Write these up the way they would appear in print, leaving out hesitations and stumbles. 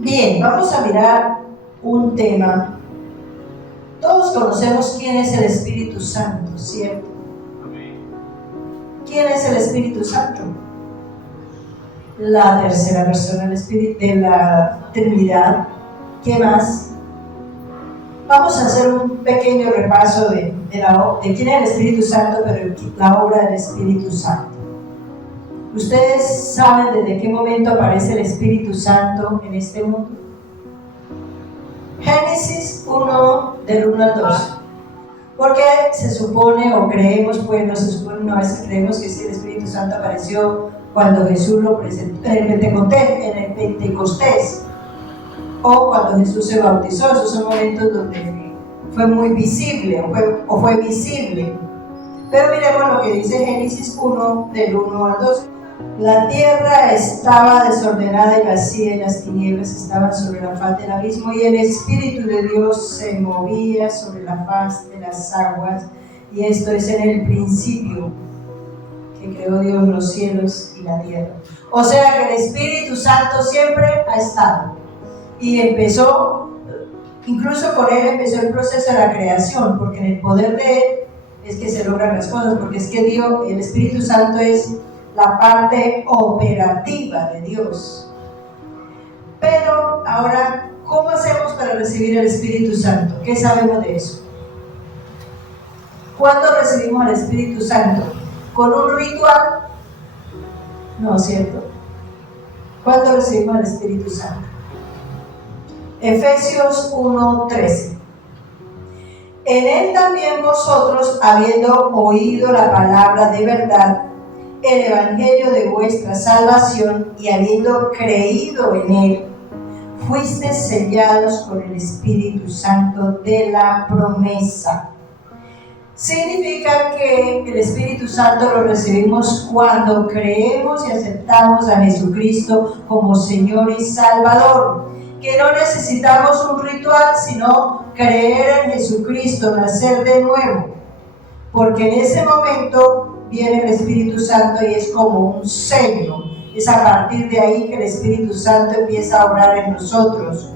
Bien, vamos a mirar un tema. Todos conocemos quién es el Espíritu Santo, ¿cierto? ¿Quién es el Espíritu Santo? La tercera persona del Espíritu de la Trinidad. ¿Qué más? Vamos a hacer un pequeño repaso de quién es el Espíritu Santo, pero la obra del Espíritu Santo. ¿Ustedes saben desde qué momento aparece el Espíritu Santo en este mundo? Génesis 1, del 1 al 2. Porque se supone, o creemos, pues no se supone, a veces creemos que el Espíritu Santo apareció cuando Jesús lo presentó en el Pentecostés, o cuando Jesús se bautizó. Esos son momentos donde fue muy visible, o fue visible. Pero miremos lo que dice Génesis 1, del 1 al 2. La tierra estaba desordenada y vacía, y las tinieblas estaban sobre la faz del abismo, y el Espíritu de Dios se movía sobre la faz de las aguas. Y esto es en el principio que creó Dios los cielos y la tierra. O sea que el Espíritu Santo siempre ha estado. Y empezó, incluso con él empezó el proceso de la creación, porque en el poder de él es que se logran las cosas, porque es que Dios, el Espíritu Santo es la parte operativa de Dios. Pero ahora, ¿cómo hacemos para recibir el Espíritu Santo? ¿Qué sabemos de eso? ¿Cuándo recibimos al Espíritu Santo? ¿Con un ritual? No, ¿cierto? ¿Cuándo recibimos al Espíritu Santo? Efesios 1:13. En él también vosotros, habiendo oído la palabra de verdad, el evangelio de vuestra salvación, y habiendo creído en él, fuisteis sellados con el Espíritu Santo de la promesa. Significa que el Espíritu Santo lo recibimos cuando creemos y aceptamos a Jesucristo como Señor y Salvador. Que no necesitamos un ritual, sino creer en Jesucristo, nacer de nuevo. Porque en ese momento viene el Espíritu Santo y es como un sello. Es a partir de ahí que el Espíritu Santo empieza a obrar en nosotros.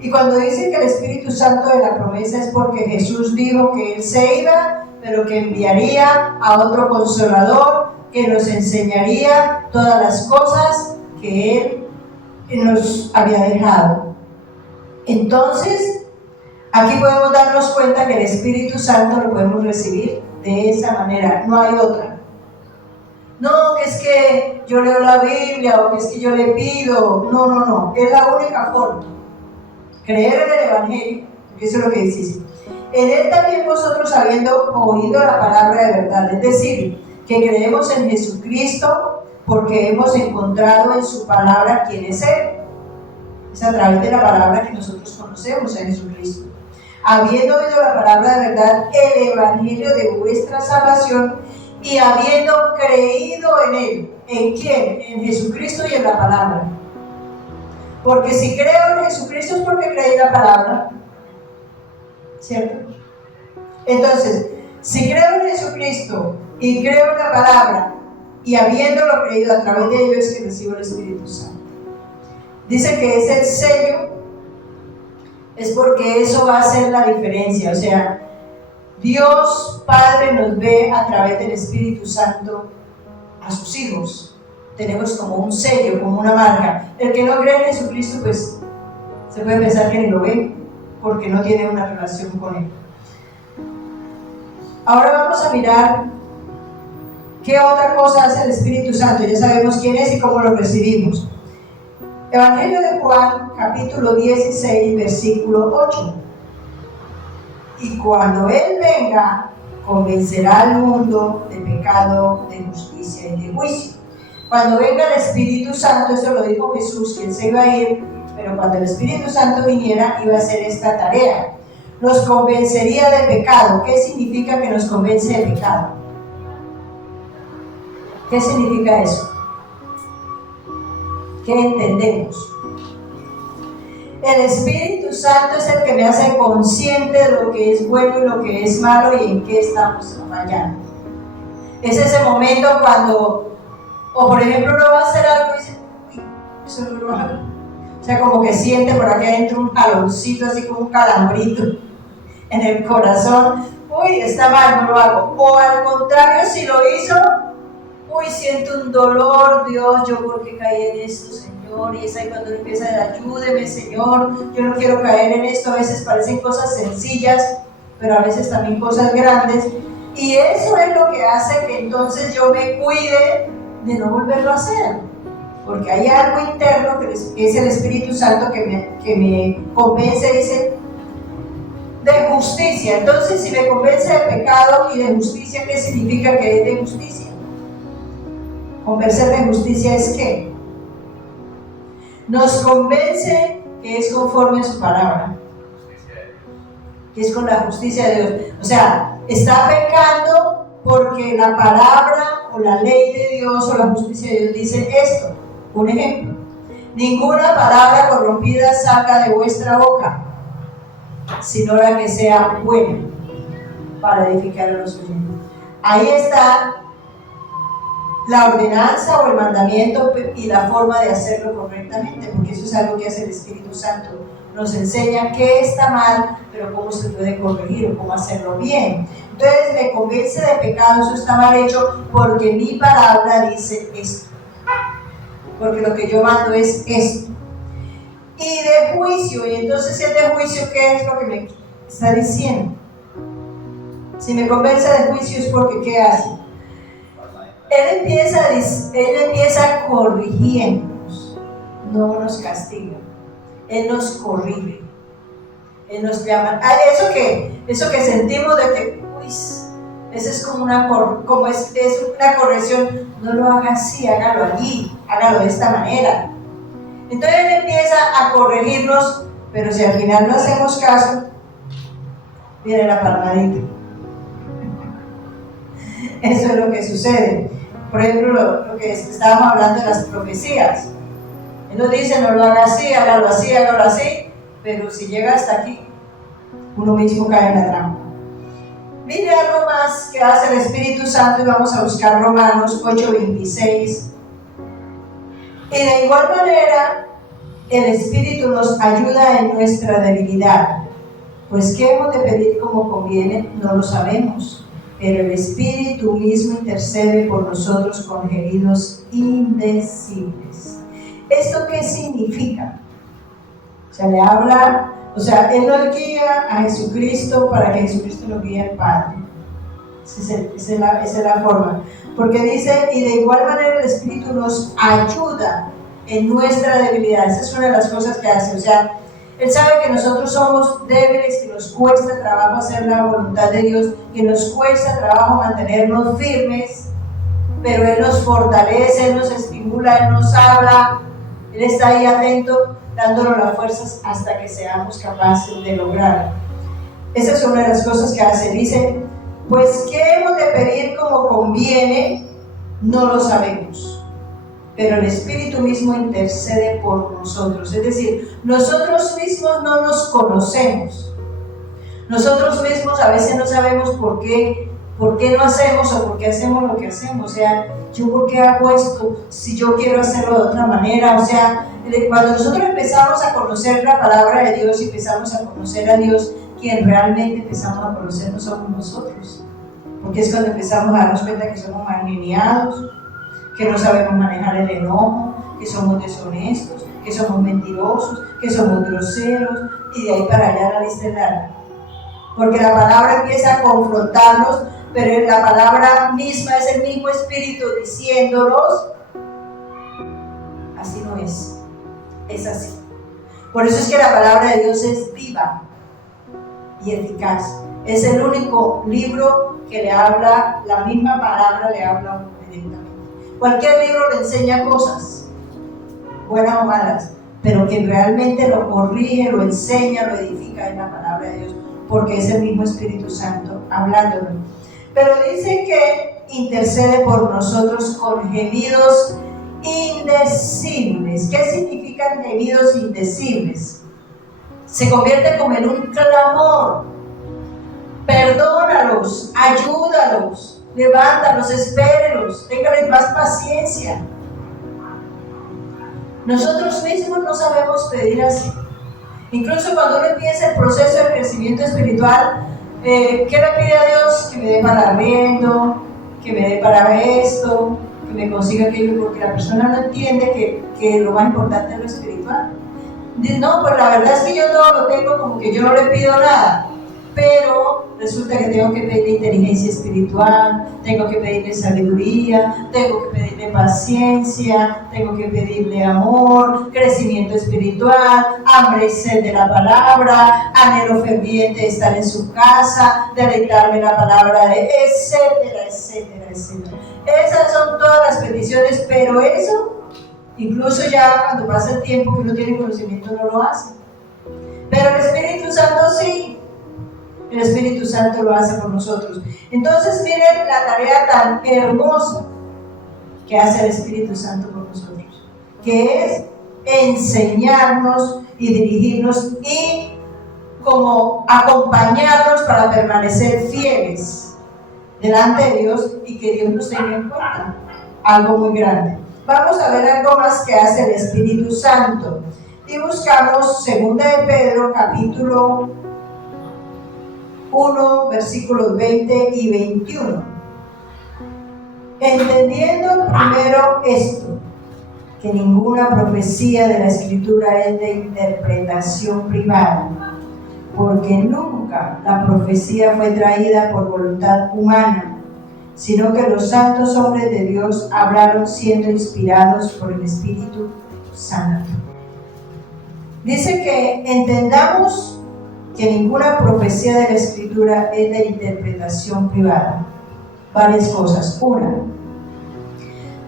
Y cuando dice que el Espíritu Santo de la promesa, es porque Jesús dijo que Él se iba, pero que enviaría a otro Consolador que nos enseñaría todas las cosas que Él nos había dejado. Entonces, aquí podemos darnos cuenta que el Espíritu Santo lo podemos recibir de esa manera, no hay otra. No, que es que yo leo la Biblia, o que es que yo le pido. No, es la única forma. Creer en el Evangelio, porque eso es lo que dice. En él también vosotros, habiendo oído la palabra de verdad, es decir, que creemos en Jesucristo porque hemos encontrado en su palabra quién es Él. Es a través de la palabra que nosotros conocemos a Jesucristo. Habiendo oído la palabra de verdad, el evangelio de vuestra salvación, y habiendo creído en él. ¿En quién? En Jesucristo y en la palabra. Porque si creo en Jesucristo es porque creí la palabra, ¿cierto? Entonces, si creo en Jesucristo y creo en la palabra, y habiéndolo creído, a través de ello es que recibo el Espíritu Santo. Dice que es el sello, es porque eso va a hacer la diferencia. O sea, Dios Padre nos ve a través del Espíritu Santo a sus hijos. Tenemos como un sello, como una marca. El que no cree en Jesucristo, pues se puede pensar que ni lo ve, porque no tiene una relación con Él. Ahora vamos a mirar qué otra cosa hace el Espíritu Santo. Ya sabemos quién es y cómo lo recibimos. Evangelio de Juan, capítulo 16, versículo 8. Y cuando Él venga, convencerá al mundo de pecado, de justicia y de juicio. Cuando venga el Espíritu Santo, eso lo dijo Jesús, que Él se iba a ir, pero cuando el Espíritu Santo viniera, iba a hacer esta tarea. Nos convencería de pecado. ¿Qué significa que nos convence de pecado? ¿Qué significa eso? ¿Qué entendemos? El Espíritu Santo es el que me hace consciente de lo que es bueno y lo que es malo y en qué estamos fallando. Es ese momento cuando, o por ejemplo, uno va a hacer algo y dice, uy, eso no lo hago. O sea, como que siente por aquí adentro un jaloncito, así como un calambrito en el corazón. Uy, está mal, no lo hago. O al contrario, si lo hizo, uy, siento un dolor, Dios, yo porque caí en esto, Señor. Y es ahí cuando empieza a decir, ayúdeme, Señor, yo no quiero caer en esto. A veces parecen cosas sencillas, pero a veces también cosas grandes. Y eso es lo que hace que entonces yo me cuide de no volverlo a hacer. Porque hay algo interno que es el Espíritu Santo que me convence, dice, de justicia. Entonces, si me convence de pecado y de justicia, ¿qué significa que es de justicia? Convencer de justicia es ¿qué? Nos convence que es conforme a su palabra, que es con la justicia de Dios. O sea, está pecando porque la palabra o la ley de Dios o la justicia de Dios dice esto. Un ejemplo: ninguna palabra corrompida salga de vuestra boca, sino la que sea buena para edificar a los oyentes. Ahí está la ordenanza o el mandamiento y la forma de hacerlo correctamente, porque eso es algo que hace el Espíritu Santo. Nos enseña qué está mal, pero cómo se puede corregir o cómo hacerlo bien. Entonces me convence de pecado, eso está mal hecho, porque mi palabra dice esto. Porque lo que yo mando es esto. Y de juicio, y entonces si es de juicio, ¿qué es lo que me está diciendo? Si me convence de juicio es porque ¿qué hace? Él empieza corrigiéndonos, no nos castiga. Él nos corrige. Él nos llama. Eso que sentimos de que, uy, eso es como una corrección. No lo haga así, hágalo allí, hágalo de esta manera. Entonces Él empieza a corregirnos, pero si al final no hacemos caso, viene la palmadita. Eso es lo que sucede. Por ejemplo, lo que estábamos hablando de las profecías. Él nos dice, no lo haga así, hágalo así, hágalo así, pero si llega hasta aquí, uno mismo cae en la trampa. Mire algo más que hace el Espíritu Santo y vamos a buscar Romanos 8:26. Y de igual manera, el Espíritu nos ayuda en nuestra debilidad. Pues ¿qué hemos de pedir como conviene? No lo sabemos. Pero el Espíritu mismo intercede por nosotros con gemidos indecibles. ¿Esto qué significa? O sea, le habla, Él nos guía a Jesucristo para que Jesucristo nos guíe al Padre. Esa es la forma. Porque dice, y de igual manera el Espíritu nos ayuda en nuestra debilidad. Esa es una de las cosas que hace. O sea, Él sabe que nosotros somos débiles, que nos cuesta trabajo hacer la voluntad de Dios, que nos cuesta trabajo mantenernos firmes, pero Él nos fortalece, Él nos estimula, Él nos habla, Él está ahí atento, dándonos las fuerzas hasta que seamos capaces de lograrlo. Esa es una de las cosas que hace. Dice, pues ¿qué hemos de pedir como conviene? No lo sabemos. Pero el Espíritu mismo intercede por nosotros. Es decir, nosotros mismos no nos conocemos. Nosotros mismos a veces no sabemos por qué no hacemos o por qué hacemos lo que hacemos. O sea, ¿yo por qué hago esto si yo quiero hacerlo de otra manera? O sea, cuando nosotros empezamos a conocer la palabra de Dios y empezamos a conocer a Dios, quien realmente empezamos a conocer no somos nosotros. Porque es cuando empezamos a darnos cuenta que somos malgeniados, que no sabemos manejar el enojo, que somos deshonestos, que somos mentirosos, que somos groseros, y de ahí para allá la lista es larga. Porque la palabra empieza a confrontarnos, pero la palabra misma es el mismo Espíritu diciéndonos, así no es así. Por eso es que la palabra de Dios es viva y eficaz. Es el único libro que le habla, la misma palabra le habla a uno directamente. Cualquier libro le enseña cosas, buenas o malas, pero quien realmente lo corrige, lo enseña, lo edifica es la palabra de Dios, porque es el mismo Espíritu Santo hablándolo. Pero dice que intercede por nosotros con gemidos indecibles. ¿Qué significan gemidos indecibles? Se convierte como en un clamor. Perdónalos, ayúdalos, levántalos, espérelos, ténganles más paciencia. Nosotros mismos no sabemos pedir así. Incluso cuando uno empieza el proceso de crecimiento espiritual, ¿qué le pide a Dios? Que me dé para arriendo, que me dé para esto, que me consiga aquello, porque la persona no entiende que lo más importante es lo espiritual. Dice, no, pues la verdad es que yo todo lo tengo, como que yo no le pido nada. Pero resulta que tengo que pedirle inteligencia espiritual, tengo que pedirle sabiduría, tengo que pedirle paciencia, tengo que pedirle amor, crecimiento espiritual, hambre y sed de la palabra, anhelo ferviente de estar en su casa, deleitarme la palabra, etcétera, etcétera, etcétera. Esas son todas las peticiones, pero eso, incluso ya cuando pasa el tiempo que uno tiene conocimiento, no lo hace. Pero el Espíritu Santo sí. El Espíritu Santo lo hace por nosotros. Entonces miren la tarea tan hermosa que hace el Espíritu Santo por nosotros, que es enseñarnos y dirigirnos y como acompañarnos para permanecer fieles delante de Dios y que Dios nos tenga en cuenta. Algo muy grande. Vamos a ver algo más que hace el Espíritu Santo. Y buscamos 2 de Pedro, capítulo 1, versículos 20 y 21. Entendiendo primero esto, que ninguna profecía de la Escritura es de interpretación privada, porque nunca la profecía fue traída por voluntad humana, sino que los santos hombres de Dios hablaron siendo inspirados por el Espíritu Santo. Dice que entendamos que ninguna profecía de la Escritura es de interpretación privada. Varias cosas. Una,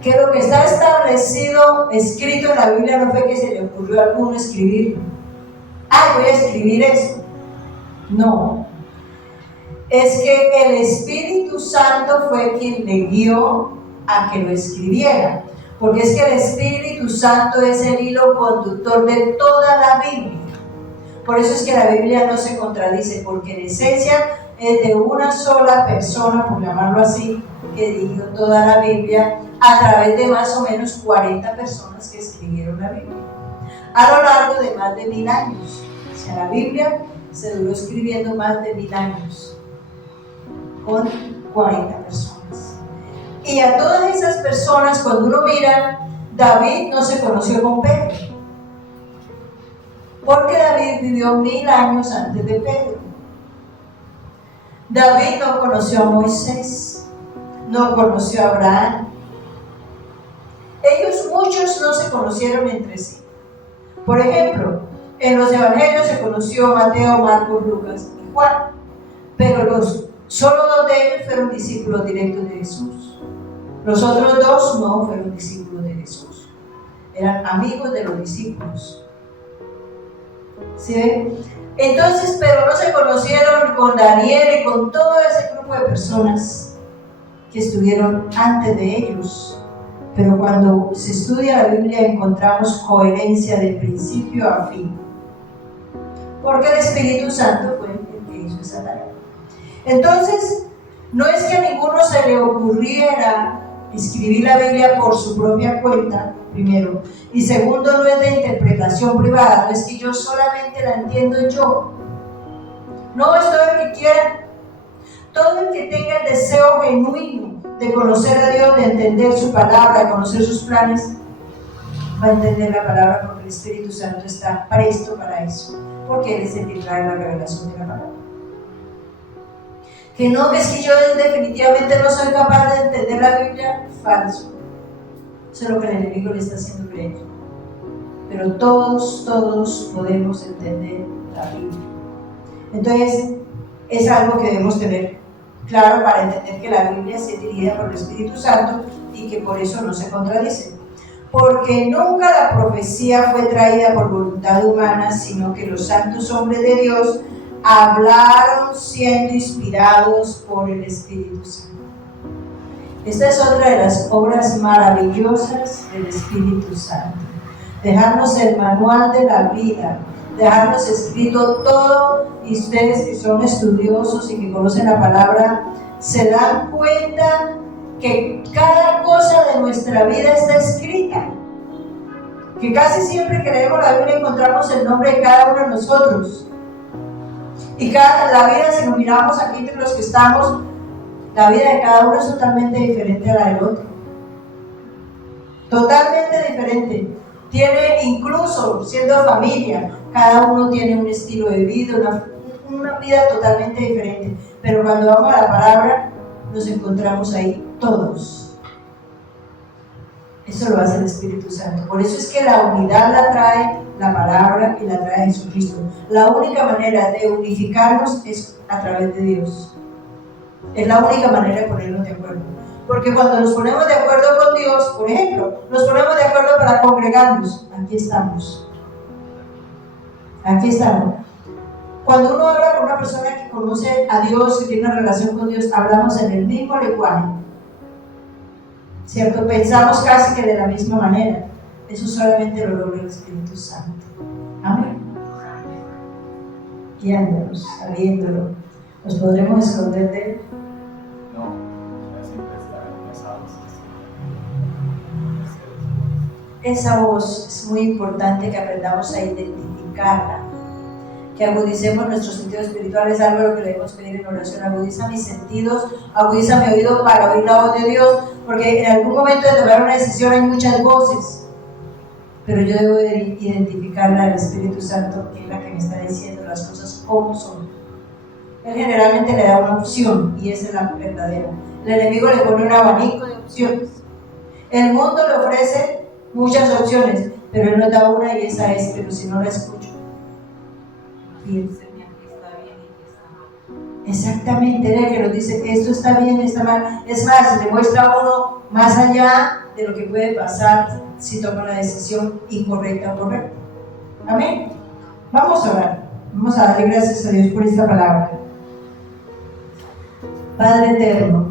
que lo que está establecido, escrito en la Biblia, no fue que se le ocurrió a alguno escribirlo. Voy a escribir esto. No. Es que el Espíritu Santo fue quien le guió a que lo escribiera. Porque es que el Espíritu Santo es el hilo conductor de toda la Biblia. Por eso es que la Biblia no se contradice, porque en esencia es de una sola persona, por llamarlo así, que dirigió toda la Biblia a través de más o menos 40 personas que escribieron la Biblia a lo largo de más de 1000 años. O sea, la Biblia se duró escribiendo más de 1000 años con 40 personas. Y a todas esas personas, cuando uno mira, David no se conoció con Pedro, porque David vivió 1000 años antes de Pedro. David no conoció a Moisés, no conoció a Abraham. Ellos muchos no se conocieron entre sí. Por ejemplo, en los evangelios se conoció Mateo, Marcos, Lucas y Juan, pero solo 2 de ellos fueron discípulos directos de Jesús. Los otros 2 no fueron discípulos de Jesús, eran amigos de los discípulos. ¿Sí ven? Entonces, pero no se conocieron con Daniel y con todo ese grupo de personas que estuvieron antes de ellos. Pero cuando se estudia la Biblia encontramos coherencia de principio a fin, porque el Espíritu Santo fue el que hizo esa tarea. Entonces, no es que a ninguno se le ocurriera escribir la Biblia por su propia cuenta, primero, y segundo, no es de interpretación privada, no es que yo solamente la entiendo yo. No, es todo el que quiera, todo el que tenga el deseo genuino de conocer a Dios, de entender su palabra, de conocer sus planes, va a entender la palabra, porque el Espíritu Santo está presto para eso, porque Él es el que trae la revelación de la palabra. Que no, es que yo definitivamente no soy capaz de entender la Biblia, falso. Eso es lo que el enemigo le está haciendo creer. Pero todos podemos entender la Biblia. Entonces, es algo que debemos tener claro para entender que la Biblia es dirigida por el Espíritu Santo y que por eso no se contradice. Porque nunca la profecía fue traída por voluntad humana, sino que los santos hombres de Dios hablaron siendo inspirados por el Espíritu Santo. Esta es otra de las obras maravillosas del Espíritu Santo. Dejarnos el manual de la vida, dejarnos escrito todo, y ustedes que son estudiosos y que conocen la palabra, se dan cuenta que cada cosa de nuestra vida está escrita. que casi siempre que leemos la Biblia encontramos el nombre de cada uno de nosotros. Y la vida, si nos miramos aquí entre los que estamos, la vida de cada uno es totalmente diferente a la del otro. Totalmente diferente. Tiene, incluso siendo familia, cada uno tiene un estilo de vida, una vida totalmente diferente. Pero cuando vamos a la palabra, nos encontramos ahí todos. Eso lo hace el Espíritu Santo. Por eso es que la unidad la trae la palabra y la trae Jesucristo. La única manera de unificarnos es a través de Dios. Es la única manera de ponernos de acuerdo. Porque cuando nos ponemos de acuerdo con Dios, por ejemplo, nos ponemos de acuerdo para congregarnos, aquí estamos. Aquí estamos. Cuando uno habla con una persona que conoce a Dios, que tiene una relación con Dios, hablamos en el mismo lenguaje. ¿Cierto? Pensamos casi que de la misma manera. Eso solamente lo logra el Espíritu Santo. Amén. Guiándonos, sabiéndolo. ¿Nos podremos esconder de Él? No, siempre está en esa voz. Esa voz es muy importante que aprendamos a identificarla. Que agudicemos nuestros sentidos espirituales, algo de lo que debemos pedir en oración. Agudiza mis sentidos, agudiza mi oído para oír la voz de Dios, porque en algún momento de tomar una decisión hay muchas voces, pero yo debo de identificarla del Espíritu Santo, que es la que me está diciendo las cosas como son. Él generalmente le da una opción y esa es la verdadera. El enemigo le pone un abanico de opciones. El mundo le ofrece muchas opciones, pero él nos da una y esa es, pero si no la escucho. Exactamente, él es el que nos dice esto está bien, está mal. Es más, le muestra a uno más allá de lo que puede pasar si toma la decisión incorrecta o correcta. Amén. Vamos a orar. Vamos a darle gracias a Dios por esta palabra. Padre eterno,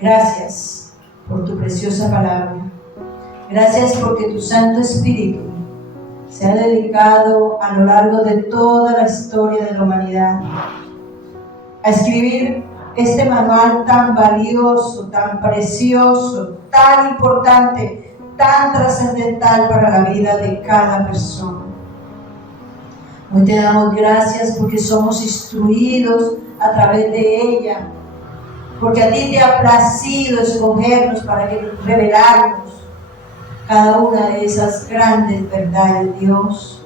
gracias por tu preciosa palabra. Gracias porque tu Santo Espíritu se ha dedicado a lo largo de toda la historia de la humanidad a escribir este manual tan valioso, tan precioso, tan importante, tan trascendental para la vida de cada persona. Hoy te damos gracias porque somos instruidos a través de ella, porque a ti te ha placido escogernos para revelarnos cada una de esas grandes verdades, Dios.